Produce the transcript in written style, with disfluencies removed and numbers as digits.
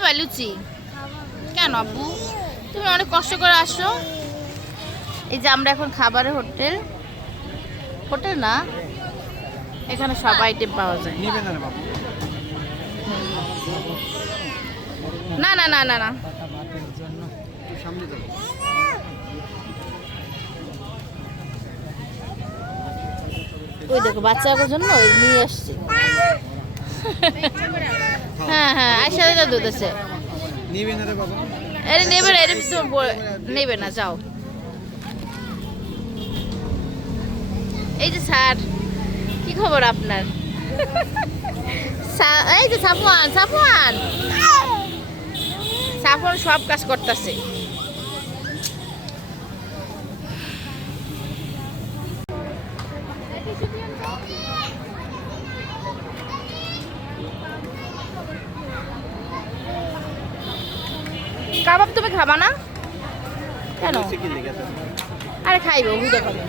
খাবা লুচি? কেন আব্বু, তুমি অনেক কষ্ট করে আসো। এই যে আমরা এখন খাবারের হোটেল, হোটেল না, এখানে সব আইটেম পাওয়া যায়। না না না না না, ওই দেখো বাচ্চাদের জন্য নিয়ে আসছি। হ্যাঁ হ্যাঁ, আইসাদা দুধ আছে। আরে নেবে না, এর নেবে না, যাও। এই যে স্যার, কি খবর আপনার? এই যে সাফওয়ান, সাফওয়ান সাফওয়ান সব কাজ করতেছে। কাবাব তুমি খাবা না কেন? আরে খাইবো, বুঝতে পারবে।